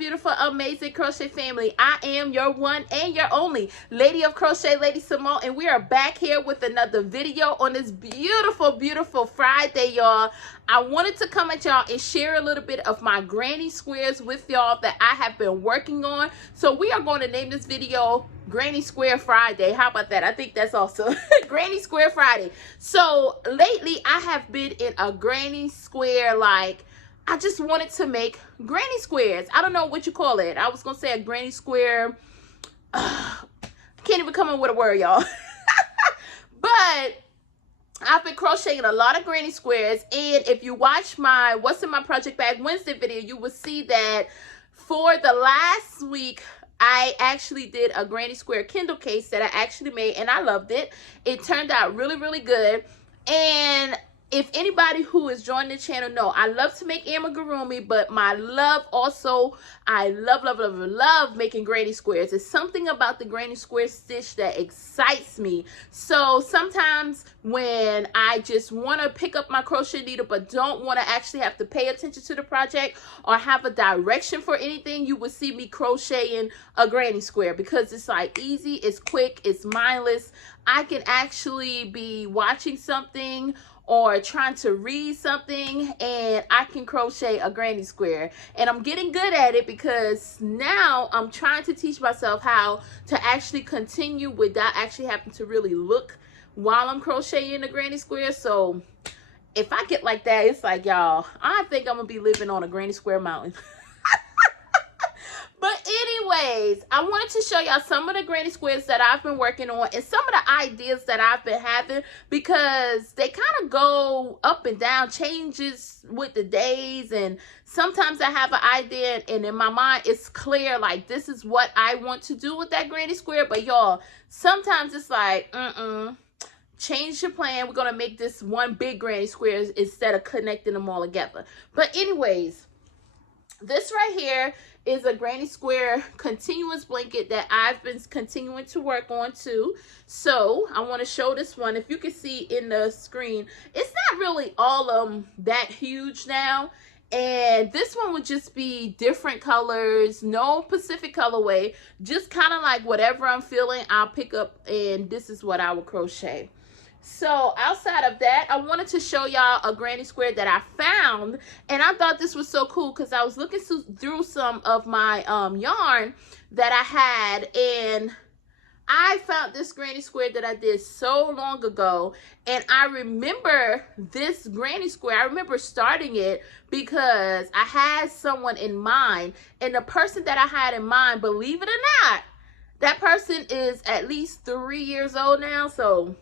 beautiful, amazing crochet family. I am your one and your only Lady of Crochet, Lady Simone, and we are back here with another video on this beautiful, beautiful Friday, y'all. I wanted to come at y'all and share a little bit of my granny squares with y'all that I have been working on. So we are going to name this video Granny Square Friday. How about that? I think that's awesome. Granny Square Friday. So lately I have been in a granny square, like I just wanted to make granny squares. I don't know what you call it. I was gonna say a granny square. Can't even come up with a word, y'all. But I've been crocheting a lot of granny squares, and if you watch my What's in My Project Bag Wednesday video, you will see that for the last week I actually did a granny square Kindle case that I actually made, and I loved it. It turned out really, really good. And if anybody who is joining the channel know, I love to make amigurumi, but my love also, I love making granny squares. It's something about the granny square stitch that excites me. So sometimes when I just want to pick up my crochet needle but don't want to actually have to pay attention to the project or have a direction for anything, you will see me crocheting a granny square because it's like easy, it's quick, it's mindless. I can actually be watching something or trying to read something and I can crochet a granny square, and I'm getting good at it because now I'm trying to teach myself how to actually continue without actually having to really look while I'm crocheting a granny square. So if I get like that, it's like, y'all, I think I'm gonna be living on a granny square mountain. But anyways, I wanted to show y'all some of the granny squares that I've been working on and some of the ideas that I've been having, because they kind of go up and down, changes with the days, and sometimes I have an idea and in my mind it's clear, like this is what I want to do with that granny square. But y'all, sometimes it's like, change your plan. We're going to make this one big granny square instead of connecting them all together. But anyways, this right here is a granny square continuous blanket that I've been continuing to work on too. So I want to show this one. If you can see in the screen, it's not really all that huge now. And this one would just be different colors, no specific colorway, just kind of like whatever I'm feeling, I'll pick up, and this is what I will crochet. So outside of that, I wanted to show y'all a granny square that I found, and I thought this was so cool because I was looking through some of my yarn that I had, and I found this granny square that I did so long ago. And I remember this granny square, I remember starting it because I had someone in mind, and the person that I had in mind, believe it or not, that person is at least 3 years old now. So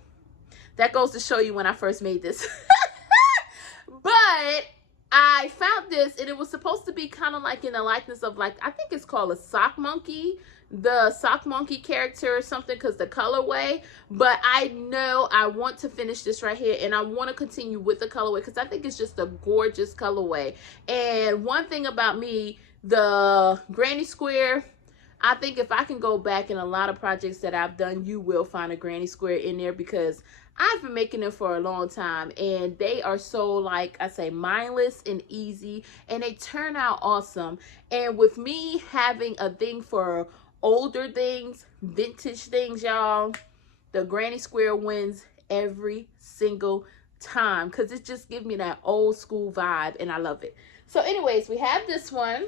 that goes to show you when I first made this. But I found this, and it was supposed to be kind of like in the likeness of, like, I think it's called a sock monkey, the sock monkey character or something, because the colorway. But I know I want to finish this right here, and I want to continue with the colorway because I think it's just a gorgeous colorway. And one thing about me, the granny square, I think if I can go back in a lot of projects that I've done, you will find a granny square in there because I've been making them for a long time, and they are so, like I say, mindless and easy, and they turn out awesome. And with me having a thing for older things, vintage things, y'all, the granny square wins every single time because it just gives me that old school vibe, and I love it. So anyways, we have this one.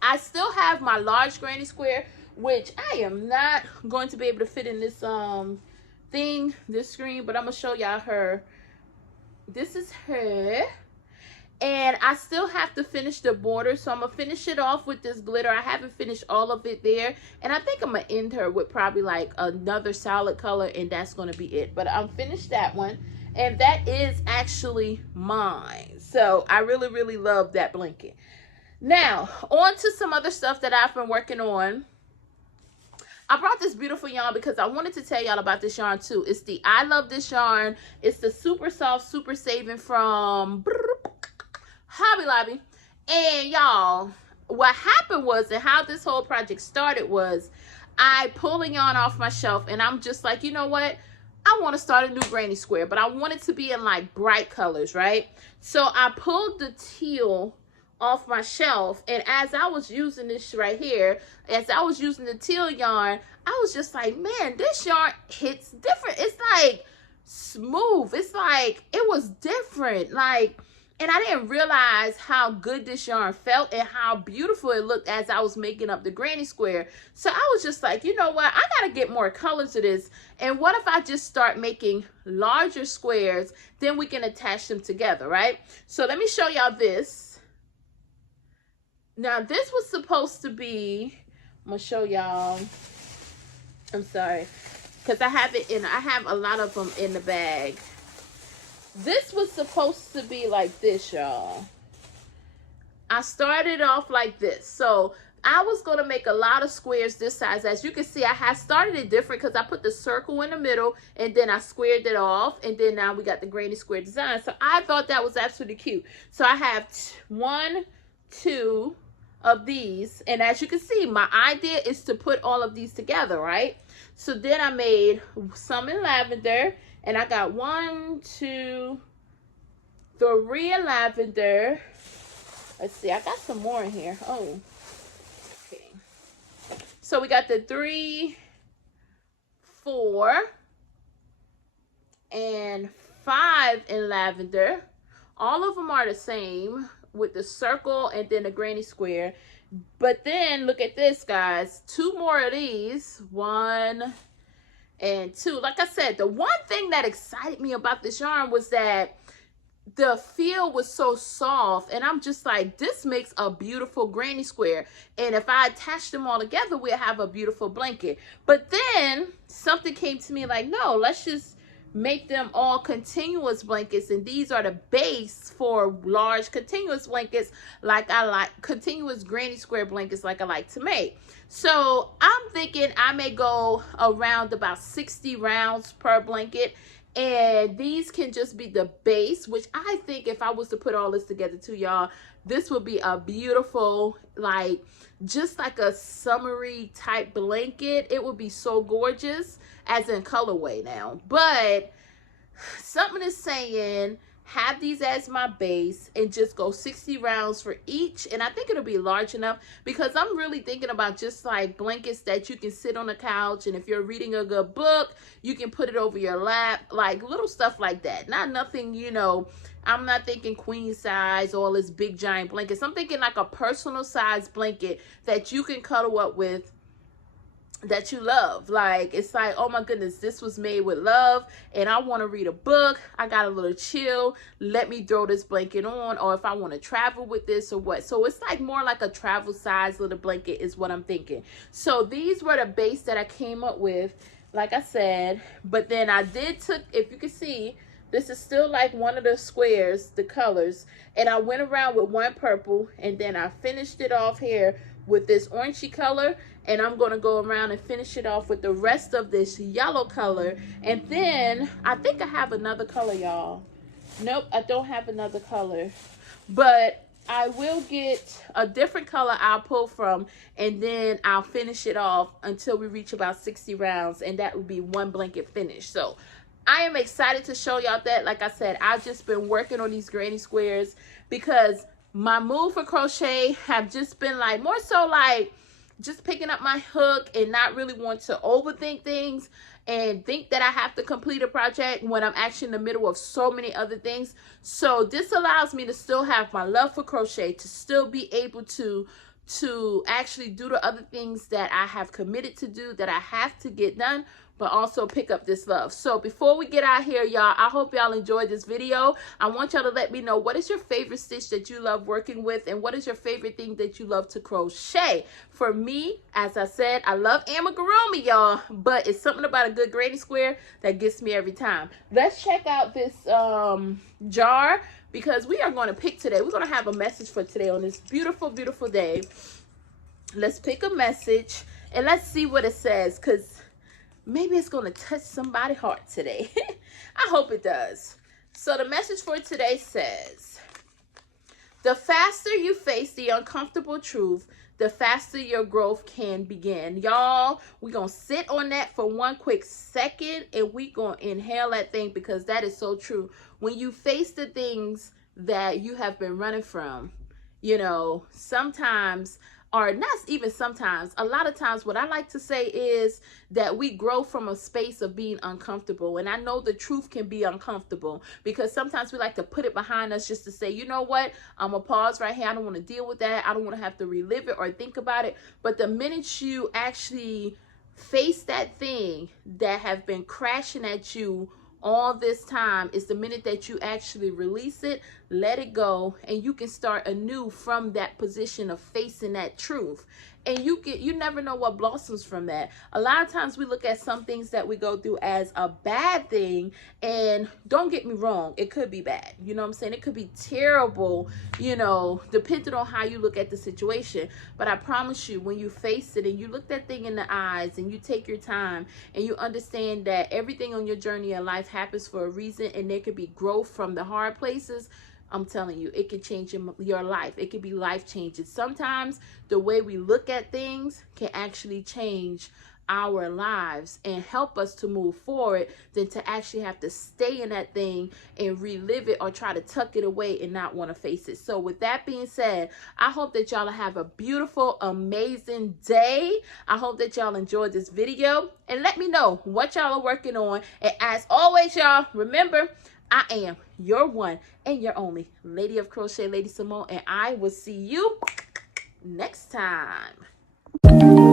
I still have my large granny square, which I am not going to be able to fit in this this screen, but I'm gonna show y'all her. This is her, and I still have to finish the border, so I'm gonna finish it off with this glitter. I haven't finished all of it there, and I think I'm gonna end her with probably like another solid color, and that's gonna be it. But I'm finished that one, and that is actually mine. So I really love that blanket. Now on to some other stuff that I've been working on. I brought this beautiful yarn because I wanted to tell y'all about this yarn too. It's the I Love This yarn. It's the Super Soft Super Saving from Hobby Lobby. And y'all, what happened was, and how this whole project started was, I pulled a yarn off my shelf, and I'm just like, you know what? I want to start a new granny square, but I want it to be in like bright colors, right? So I pulled the teal off my shelf, and as I was using this right here, as I was using the teal yarn, I was just like, man, this yarn hits different. It's like smooth. It's like it was different, like, and I didn't realize how good this yarn felt and how beautiful it looked as I was making up the granny square. So I was just like, you know what, I gotta get more colors to this, and what if I just start making larger squares, then we can attach them together, right? So let me show y'all this. Now this was supposed to be, I'm gonna show y'all, I'm sorry, because I have a lot of them in the bag. This was supposed to be like this, y'all. I started off like this. So I was going to make a lot of squares this size. As you can see, I had started it different because I put the circle in the middle and then I squared it off. And then now we got the granny square design. So I thought that was absolutely cute. So I have 1, 2 of these. And as you can see, my idea is to put all of these together, right? So then I made some in lavender. And I got 1, 2, 3 in lavender. Let's see, I got some more in here. Oh, okay. So we got the 3, 4, and 5 in lavender. All of them are the same with the circle and then the granny square. But then look at this, guys. 2 more of these. 1 and 2. Like I said, the one thing that excited me about this yarn was that the feel was so soft, and I'm just like, this makes a beautiful granny square, and if I attach them all together, we'll have a beautiful blanket. But then something came to me like, no, let's just make them all continuous blankets, and these are the base for large continuous blankets, like I like continuous granny square blankets like I like to make. So I'm thinking I may go around about 60 rounds per blanket, and these can just be the base, which I think if I was to put all this together too, y'all, this would be a beautiful, like, just like a summery type blanket. It would be so gorgeous, as in colorway now. But something is saying have these as my base and just go 60 rounds for each, and I think it'll be large enough, because I'm really thinking about just like blankets that you can sit on the couch, and if you're reading a good book, you can put it over your lap, like little stuff like that. Not nothing, you know, I'm not thinking queen size, all this big giant blankets. I'm thinking like a personal size blanket that you can cuddle up with, that you love. Like, it's like, oh my goodness, this was made with love, and I want to read a book, I got a little chill, let me throw this blanket on, or if I want to travel with this or what. So it's like more like a travel size little blanket is what I'm thinking. So these were the base that I came up with, like I said. But then I did took, if you can see, this is still like one of the squares, the colors, and I went around with one purple, and then I finished it off here with this orangey color, and I'm going to go around and finish it off with the rest of this yellow color. And then I think I have another color, y'all. Nope, I don't have another color, but I will get a different color I'll pull from, and then I'll finish it off until we reach about 60 rounds, and that would be one blanket finish. So I am excited to show y'all that. Like I said, I've just been working on these granny squares because my move for crochet have just been like more so like just picking up my hook and not really want to overthink things and think that I have to complete a project when I'm actually in the middle of so many other things. So this allows me to still have my love for crochet, to still be able to actually do the other things that I have committed to do, that I have to get done, but also pick up this love. So before we get out here, y'all, I hope y'all enjoyed this video. I want y'all to let me know, what is your favorite stitch that you love working with, and what is your favorite thing that you love to crochet? For me, as I said, I love amigurumi, y'all, but it's something about a good granny square that gets me every time. Let's check out this jar, because we are going to pick today. We're going to have a message for today on this beautiful, beautiful day. Let's pick a message and let's see what it says, because maybe it's going to touch somebody's heart today. I hope it does. So the message for today says, the faster you face the uncomfortable truth, the faster your growth can begin. Y'all, we're going to sit on that for one quick second, and we're going to inhale that thing, because that is so true. When you face the things that you have been running from, You know, sometimes, or not even sometimes, a lot of times, what I like to say is that we grow from a space of being uncomfortable. And I know the truth can be uncomfortable, because sometimes we like to put it behind us just to say, you know what, I'm gonna pause right here. I don't want to deal with that. I don't want to have to relive it or think about it. But the minute you actually face that thing that have been crashing at you all this time, is the minute that you actually release it, let it go, and you can start anew from that position of facing that truth. And you never know what blossoms from that. A lot of times we look at some things that we go through as a bad thing, and don't get me wrong, it could be bad. You know what I'm saying? It could be terrible, you know, depending on how you look at the situation. But I promise you, when you face it and you look that thing in the eyes and you take your time and you understand that everything on your journey in life happens for a reason, and there could be growth from the hard places, I'm telling you, it can change your life. It can be life changing. Sometimes the way we look at things can actually change our lives and help us to move forward, than to actually have to stay in that thing and relive it or try to tuck it away and not want to face it. So with that being said, I hope that y'all have a beautiful, amazing day. I hope that y'all enjoyed this video, and let me know what y'all are working on. And as always, y'all, remember, I am your one and your only Lady of Crochet, Lady Simone, and I will see you next time.